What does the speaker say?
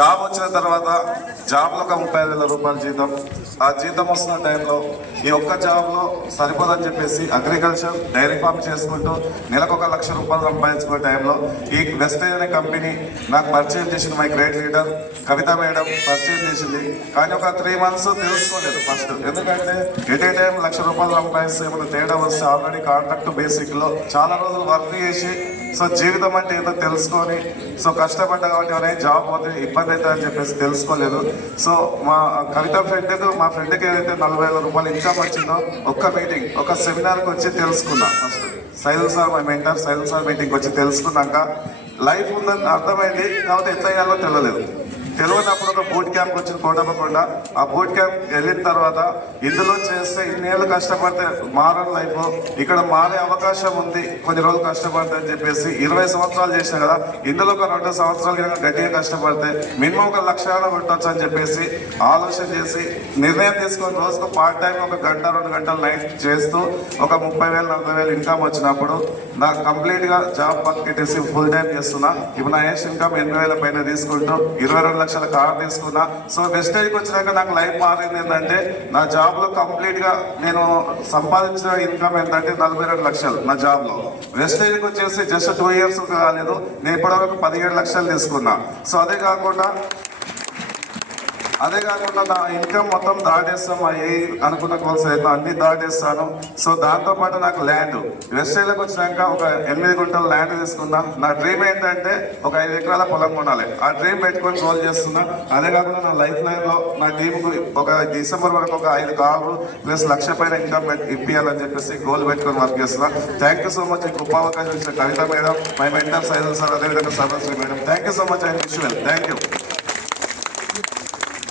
Job వచ్చిన తర్వాత జాబ్లో ఒక 35,000 రూపాయల జీతం, ఆ జీతం వస్తున్న టైంలో ఈ ఒక్క జాబ్లో సరిపోదని చెప్పేసి అగ్రికల్చర్ డైరీ ఫార్మ్ చేసుకుంటూ నెలకు 1,00,000 రూపాయలు సంపాదించుకునే టైంలో ఈ వెస్టేజ్ అనే కంపెనీ నాకు పరిచయం చేసింది. My great leader Kavitha madam పరిచయం చేసింది. కానీ ఒక 3 months తెలుసుకోలేదు ఫస్ట్. ఎందుకంటే ఎట్ ఏ టైం 1,00,000 రూపాయలు సంపాదిస్తే ఏమైనా తేడా వస్తే ఆల్రెడీ కాంట్రాక్ట్ బేసిక్లో చాలా రోజులు వర్క్ చేసి సో జీవితం అంటే ఏదో తెలుసుకొని సో కష్టపడ్డా కాబట్టి ఎవరైనా జాబ్ పోతే ఇబ్బంది అవుతుంది అని చెప్పేసి తెలుసుకోలేదు. సో మా కవిత మా ఫ్రెండ్కి ఏదైతే 40,000 రూపాయలు ఇన్కమ్ వచ్చిందో ఒక్క మీటింగ్ ఒక సెమినార్కి వచ్చి తెలుసుకున్నా. First Saidul sir my mentor Saidul sir మీటింగ్కి వచ్చి తెలుసుకున్నాక లైఫ్ ఉందని అర్థమైంది. కాబట్టి ఎట్లా అయ్యాలో తెలియలేదు. తెలియనప్పుడు ఒక బూట్ క్యాంప్కి వచ్చిన కోటప్పకొండ. ఆ బూట్ క్యాంప్ వెళ్ళిన తర్వాత ఇందులో చేస్తే ఇన్నేళ్ళు కష్టపడితే మారని లైఫ్ ఇక్కడ మారే అవకాశం ఉంది, కొన్ని రోజులు కష్టపడితే అని చెప్పేసి 20 సంవత్సరాలు చేసిన కదా, ఇందులో ఒక 2 సంవత్సరాలు కనుక గట్టిగా కష్టపడితే మినిమం 1,00,000 పెట్టవచ్చు అని చెప్పేసి ఆలోచన చేసి నిర్ణయం తీసుకొని రోజుకు పార్ట్ టైం 1 గంట 2 గంటలు నైట్ చేస్తూ ఒక 30,000 40,000 ఇన్కమ్ వచ్చినప్పుడు నాకు కంప్లీట్గా జాబ్ పక్కకెట్టేసి ఫుల్ టైం చేస్తున్నా. ఇప్పుడు నా ఏజ్ ఇన్కమ్ 8,000 పైన తీసుకుంటూ 22 లక్షల కార్ తీసుకున్నా. సో వెస్టేజ్కి వచ్చినాక నాకు లైఫ్ మారింది ఏంటంటే నా జాబ్లో కంప్లీట్గా నేను సంపాదించిన ఇన్కమ్ ఏంటంటే 42 లక్షలు నా జాబ్లో. వెస్టేజ్కి వచ్చేసి జస్ట్ 2 years కాలేదు, నేను ఇప్పటివరకు 17 లక్షలు తీసుకున్నా. సో అదే కాకుండా నా ఇన్కమ్ మొత్తం దాటేస్తాం. ఏ అనుకున్న కోర్స్ అయితే అన్ని దాటేస్తాను. సో దాంతోపాటు నాకు ల్యాండ్ వెస్టేజ్లోకి వచ్చినాక ఒక 8 గుంటల ల్యాండ్ తీసుకున్నా. నా డ్రీమ్ ఏంటంటే ఒక 5 ఎకరాల పొలం కొనాలి. ఆ డ్రీమ్ పెట్టుకొని గోల్ చేస్తున్నా. అదే కాకుండా నా లైఫ్ లైన్లో నా టీంకు ఒక డిసెంబర్ వరకు ఒక 5 కార్లు ప్లస్ 1,00,000 పైన ఇన్కమ్ ఇప్పియాలని చెప్పేసి గోల్ పెట్టుకొని వర్క్ చేస్తున్నా. Thank you so much. ఈ గొప్ప అవకాశం ఇచ్చిన Kavitha madam, my mentor Saidul sir, అదేవిధంగా సర్వశ్రీ madam, thank you so much. I wish well. Thank you.